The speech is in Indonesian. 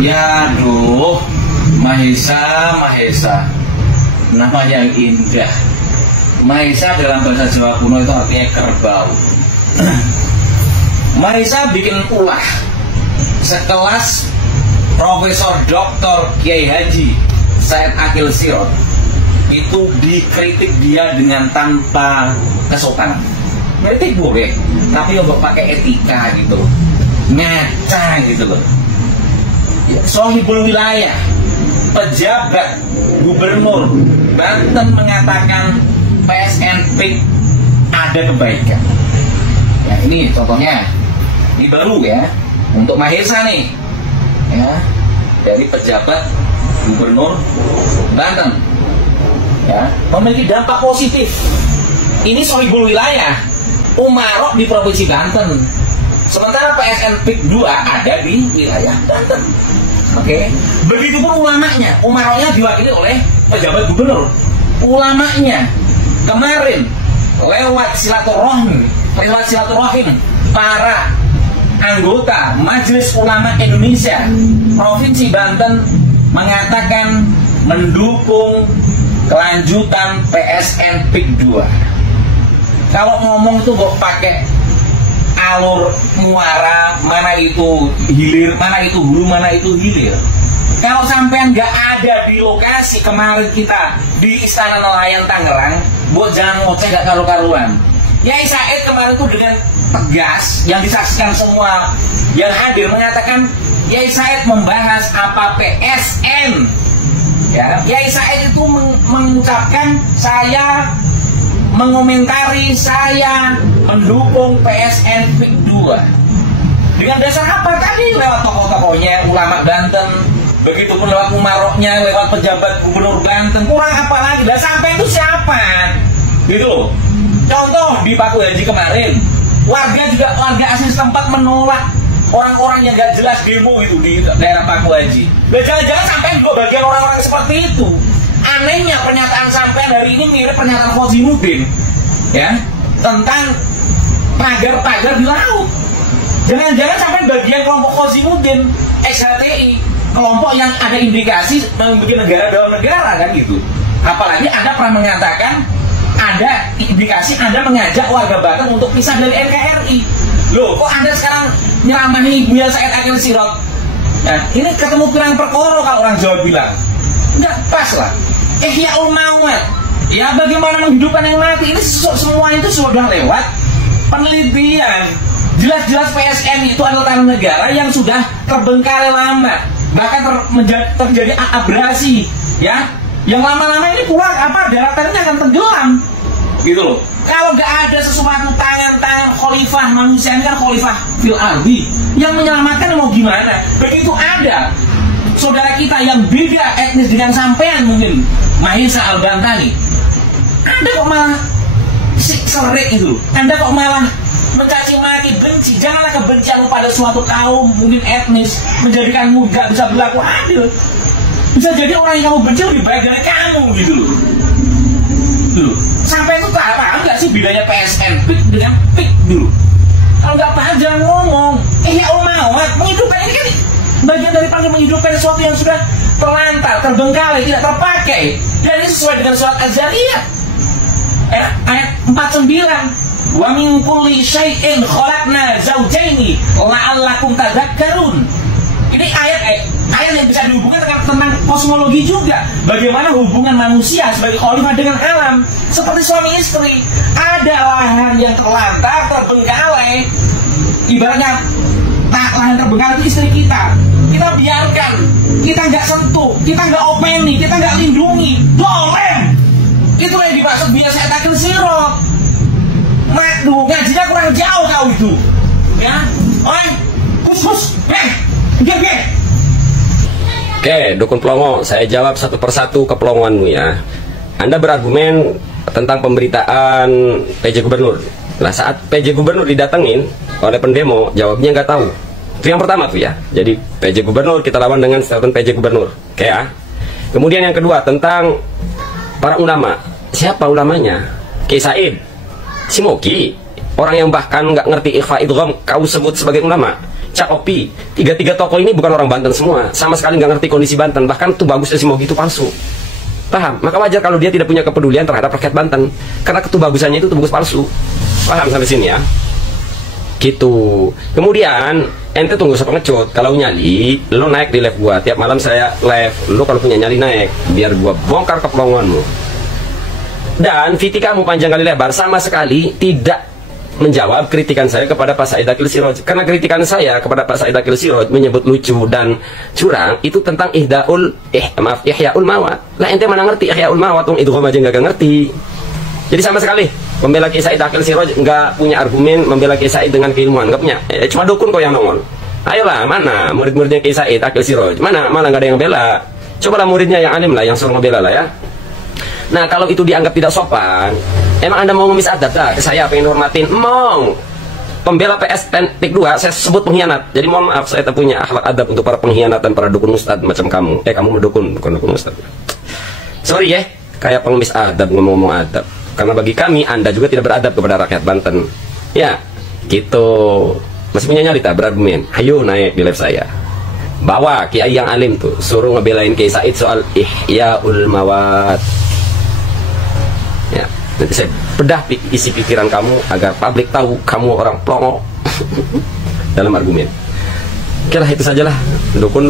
Ya aduh, Mahesa, Mahesa, nama yang indah. Mahesa dalam bahasa Jawa kuno itu artinya kerbau. Mahesa bikin ulah sekelas Profesor Dr. Kiai Haji Said Akil Sirot itu dikritik dia dengan tanpa kesopanan. Kritik boleh, tapi nggak pakai etika gitu, ngaca gitu loh. Sohibul wilayah, pejabat gubernur Banten mengatakan PSN ada kebaikan. Ya ini contohnya, ini baru ya untuk Mahesa nih, ya dari pejabat gubernur Banten, ya memiliki dampak positif. Ini sohibul wilayah, umarok di provinsi Banten. Sementara PSN PIK 2 ada di wilayah Banten. Oke. Begitupun ulamanya, umaroknya diwakili oleh pejabat gubernur. Ulamanya kemarin lewat silaturahim para anggota Majelis Ulama Indonesia Provinsi Banten mengatakan mendukung kelanjutan PSN PIK 2. Kalau ngomong tuh kok pakai alur muara, mana itu hilir, mana itu hulu, mana itu hilir. Kalau sampean nggak ada di lokasi kemarin kita di Istana Nelayan Tangerang, buat jangan ngoceh nggak karu-karuan. Yai Said kemarin itu dengan tegas yang disaksikan semua yang hadir mengatakan Yai Said membahas apa PSN. Ya, Yai Said itu mengucapkan saya mengomentari, saya mendukung PSN PIK 2. Dengan dasar apa? Tadi lewat tokoh-tokohnya ulama Banten, begitupun lewat umaroknya, lewat pejabat gubernur Banten. Kurang apa lagi? Dan sampai itu siapa? Gitu loh. Contoh di Paku Haji kemarin, warga asli setempat menolak orang-orang yang gak jelas demo itu di daerah Paku Haji. Dan jangan-jangan sampai juga bagian orang-orang seperti itu. Anehnya pernyataan sampean hari ini mirip pernyataan Khozimuddin, ya, tentang pagar-pagar di laut. Jangan-jangan sampai bagian kelompok Khozimuddin, XHTI, kelompok yang ada indikasi membuat negara dalam negara kan gitu. Apalagi Anda pernah mengatakan ada indikasi Anda mengajak warga Banten untuk pisah dari NKRI. Loh, kok Anda sekarang nyeramahi Buya Said Akil Sirot? Nah, ini ketemu pirang perkoro kalau orang Jawa bilang. Nggak pas lah. Ihyaul Mauat, ya bagaimana menghidupkan yang mati, ini semua itu sudah lewat penelitian. Jelas-jelas PSN itu adalah tanah negara yang sudah terbengkalai lama, bahkan terjadi abrasi, ya, yang lama-lama ini pulang daratannya akan tenggelam, gitu loh. Kalau nggak ada sesuatu tangan-tangan khalifah manusia, ini kan khalifah fil ardi, yang menyelamatkan mau gimana? Begitu ada saudara kita yang beda etnis dengan sampean, mungkin Mahesa Al-Bantani, Anda kok malah serik itu, Anda kok malah mencaci maki, benci. Janganlah kebencian pada suatu kaum, mungkin etnis, menjadikanmu gak bisa berlaku adil. Bisa jadi orang yang kamu benci lebih baik dari kamu, gitu loh. Tuh. Sampai itu apa enggak sih bedanya PSN PIK dengan PIK dulu? Kalau nggak paham jangan ngomong. Ya Mauat, menghidupkan ini kan bagian dari menghidupkan sesuatu yang sudah terlantar, terbengkalai, tidak terpakai. Dan ini sesuai dengan surat Az-Zariyat ayat 49. Wa min kulli syai'in khalaqna zawjaini la'allakum tadhakkarun. Ini ayat yang bisa dihubungkan tentang kosmologi juga. Bagaimana hubungan manusia sebagai khalifah dengan alam, seperti suami istri. Ada lahan yang terlantar, terbengkalai. Ibaratnya lahan terbengkalai itu istri kita. Kita biarkan, kita nggak sentuh, kita nggak openi, kita nggak lindungi, dolem. Itu yang dimaksud Buya Said Akil Sirot. Waduh, ngajinya kurang jauh kau itu, ya. Oi, kus, gege. Oke, Dukun Pelongo, saya jawab satu persatu kepelongoanmu ya. Anda berargumen tentang pemberitaan PJ Gubernur. Nah, saat PJ Gubernur didatengin oleh pendemo, jawabnya nggak tahu. Itu yang pertama tuh ya. Jadi PJ Gubernur kita lawan dengan statement PJ Gubernur. Oke ya. Kemudian yang kedua tentang para ulama. Siapa ulamanya? Kiai Said, si Moki, orang yang bahkan nggak ngerti ikhfa idgham kau sebut sebagai ulama. Cak Opi. Tiga tokoh ini bukan orang Banten semua, sama sekali nggak ngerti kondisi Banten. Bahkan tuh bagus Simogi itu palsu. Paham? Maka wajar kalau dia tidak punya kepedulian terhadap rakyat Banten, karena ketubagusannya itu tuh bagus palsu. Paham sampai sini ya? Gitu. Kemudian ente tunggu usah pengecut. Kalau nyali, lo naik di live gua. Tiap malam saya live. Lo kalau punya nyali naik, biar gua bongkar keplongonmu. Dan VT kamu panjang kali lebar sama sekali tidak menjawab kritikan saya kepada Pak Said Akil Siroj. Karena kritikan saya kepada Pak Said Akil Siroj menyebut lucu dan curang itu tentang Ihyaul Mawat. Lah ente mana ngerti Ihyaul Mawat? Itu aja nggak ngerti. Jadi sama sekali membela Kiai Said Akil Siroj nggak punya argumen membela Kiai Said dengan keilmuan, nggak punya. Cuma dukun kok yang nongol. Ayolah, mana murid-muridnya Kiai Said Akil Siroj? Mana malah nggak ada yang bela. Cobalah muridnya yang alim lah, yang suruh ngebela lah ya. Nah kalau itu dianggap tidak sopan, emang anda mau ngemis adab dah? Saya pengen hormatin, mau pembela PS Tik 2 saya sebut pengkhianat. Jadi mohon maaf, saya tak punya akhlak adab untuk para pengkhianat dan para dukun ustad macam kamu. Kamu mendukun, bukan dukun ustad. Sorry ya, kayak pengemis adab ngomong-ngomong adab. Karena bagi kami, anda juga tidak beradab kepada rakyat Banten. Ya, gitu. Masih punya nyali tak berargumen? Ayo naik di live saya. Bawa kiai yang alim tuh, suruh ngebelain Kiai Said soal Ihyaul Mawat. Ya, nanti saya bedah isi pikiran kamu agar publik tahu kamu orang plongo dalam argumen. Oke lah, itu sajalah. Dukun